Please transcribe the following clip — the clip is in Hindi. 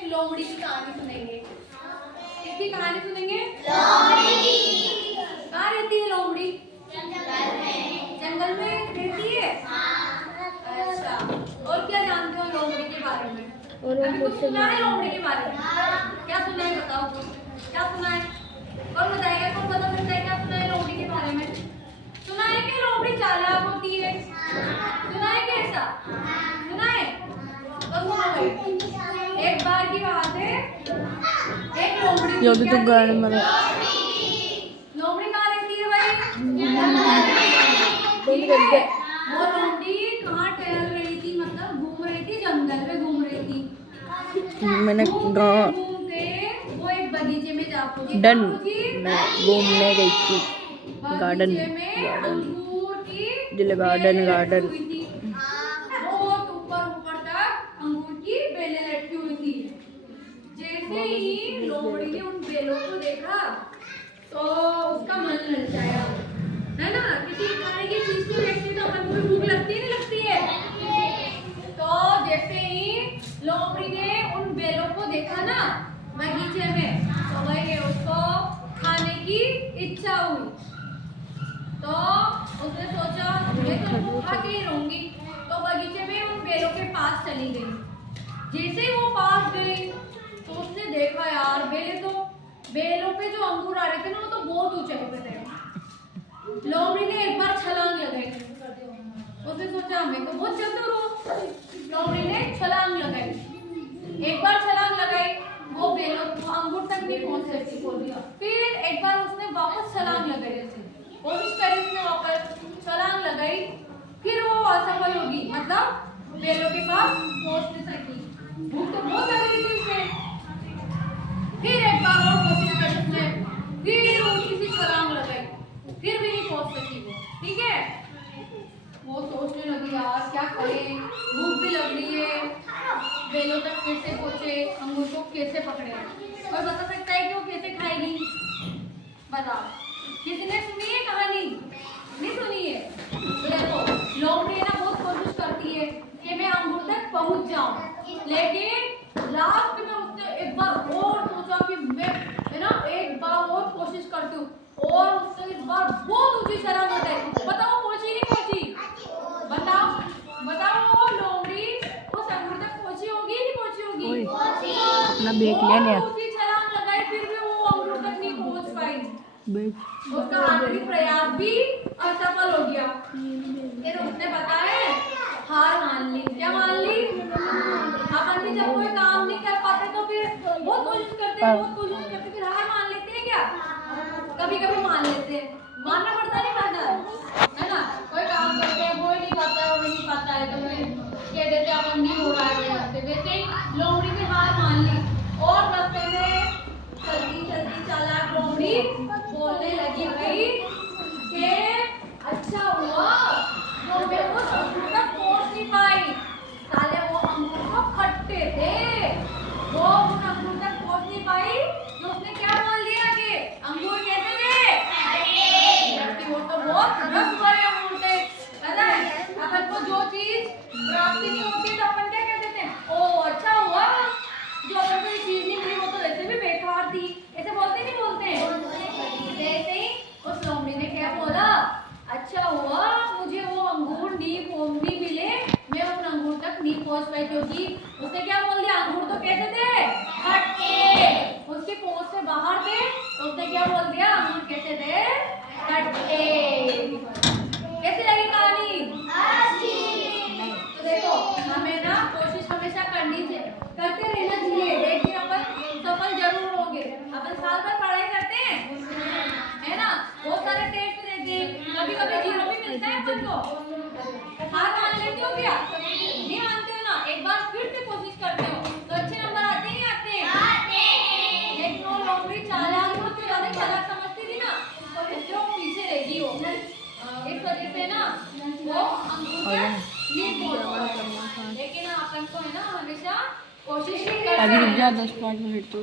एक लोमड़ी की कहानी सुनेंगे। किसकी कहानी सुनेंगे? लोमड़ी की। कहाँ रहती है लोमड़ी? जंगल में। जंगल में रहती है? अच्छा, और क्या जानते हो लोमड़ी के बारे में? अभी कुछ सुना है लोमड़ी के बारे में? क्या सुना है बताओ? क्या सुना है? कौन बताएगा? कौन बता सकता है क्या सुना है लोमड़ी के बारे में? सुना है कि लोमड़ी चालाक होती है? सुना है कैसा? सुना है? तो सुनो, एक बार की बात है, एक लोमड़ी जो भी तो गाने में लोमड़ी कहाँ रहती है भाई? बंद ठीक कर है, दे। वो लोमड़ी कहाँ टहल रही थी, मतलब घूम रही थी, जंगल में घूम रही थी। मैंने घूमते घूमते वो एक बगीचे में जा पहुंची। डन कहाँ पहुंची? मैं घूमने गई थी गार्डन बगीचे में गार्डन अंगूर की जिले गार्डन बेलें लटकी गार्डन हुई थी। बहुत ऊपर ऊपर तक अंगूर की बेलें लटकी हुई थी। जैसे ही लोमड़ी ने उन बेलों को देखा तो उसका मन ललचाया, है ना? किसी खाने की चीज को देखते तो अपन को भी भूख लगती है, नहीं लगती है? तो जैसे ही लोमड़ी ने उन बेलों को देखा ना बगीचे में, तो भाई उसको खाने की इच्छा हुई। तो उसने सोचा मैं तो उनको खा के ही रहूंगी, तो बगीचे में उन बेलों के पास चली गई। जैसे ही वो पास गई तो उसने देखा यार बेलों पे जो अंगूर आ रहे थे ना वो तो बहुत ऊंचे हो गए थे। लोमड़ी ने एक बार छलांग लगाई। उसने सोचा मैं तो बहुत चतुर हूँ। लोमड़ी ने छलांग लगाई, एक बार छलांग लगाई, वो बेलों वो अंगूर तक नहीं पहुंच सकी। फिर एक बार उसने वापस छलांग लगाई, कोशिश करी उसने वापस छलांग लगाई, फिर वो असफल होगी, मतलब बेलों के पास पहुंच नहीं सकी। भूख तो बहुत लग रही थी उसे। फिर एक बार और कोशिश करी उसने, फिर ऊंची सी छलांग लगाई, फिर भी नहीं पहुंच सकी वो। ठीक है, वो सोचने लगी यार क्या करें, भूख भी लग रही है, बेलों तक कैसे पहुंचे, अंगूर को कैसे पकड़े। कोई बता सकता है कि वो कैसे खाएगी? बताओ, किसने सुनी है कहानी? नहीं सुनी है? तो देखो लोमड़ी ना बहुत कोशिश करती है कि मैं अंगूर तक पहुंच जाऊं, लेकिन लास्ट में उसने एक बार और सोचा कि मैं है ना एक बार और कोशिश करती हूँ, और उसने इस बार बहुत ऊंची छलांग लगाई। बताओ पहुंची नहीं पहुंची? बताओ बताओ, वो लोमड़ी उस अंगूर तक पहुंची होगी नहीं पहुंची होगी? अपना बेच लिया बहुत गया ऊंची छलांग लगाई, फिर भी वो अंगूर तक नहीं पहुंच पाई। बेच उसका आखिरी प्रयास भी असफल हो गया। फिर उसने बताया हार मान ली। क्या मान ली? अपन भी जब कोई काम नहीं कर पाते तो फिर बहुत कोशिश करते हैं, बहुत कोशिश करते फिर हार मान लेते हैं क्या? कभी कभी मान लेते हैं, मानना पड़ता नहीं मानना, है ना? कोई काम करते हैं वो ही नहीं पाता है, वो नहीं पाता है तो फिर कह देते अपन नहीं हो रहा है मेरे से। वैसे ही लोमड़ी ने हार मान ली और रास्ते में चलती चलती चालाक लोमड़ी बोलने लगी भाई कि अच्छा हुआ जो मैं उस अंगूर तक पहुंच नहीं पाई, साले वो अंगूर तो खट्टे थे, वो उस अंगूर तक पहुंच नहीं पाई। तो उसने क्या बोल दिया कि अंगूर कैसे थे? खट्टे। जबकि वो तो बहुत रस भरे अंगूर थे। पता है अपन को जो चीज प्राप्ति नहीं होती तो अपन क्या कहते थे? ओ अच्छा हुआ जो अपन को ये चीज नहीं मिली, वो तो वैसे भी बेकार थी, ऐसे बोलते नहीं बोलते? ऐसे ही उस लोमड़ी ने क्या बोला, अच्छा हुआ मुझे वो अंगूर नहीं मिले, मैं उन अंगूर तक नहीं पहुंच पाई। क्योंकि उसने क्या बोल दिया, अंगूर तो कैसे थे? खट्टे, उसकी पहुंच से बाहर थे। तो उसने क्या बोल दिया, अंगूर कैसे थे? खट्टे। कैसी लगी कहानी? तो देखो हमें ना कोशिश हमेशा करते रहना चाहिए, एक दिन अपन सफल जरूर होंगे। अपन साल भर पढ़ाई करते हैं, है ना? बहुत सारे टेस्ट देते हैं, कभी कभी जीरो भी मिलता है अपन को। हार मान लेते हो क्या? नहीं मानते हो ना? एक बार फिर से कोशिश करते हो तो अच्छे नंबर आते नहीं आते? लेकिन वो लोमड़ी चालाक थी, उससे ज्यादा चालाक समझती थी ना, तो इसलिए वो पीछे रह गई हो। इस वजह से ना वो अंगूर तक नहीं पहुंच पाई। लेकिन अपन को है ना हमेशा कोशिश ही करनी अभी रुक है। जा 10-5 मिनट तो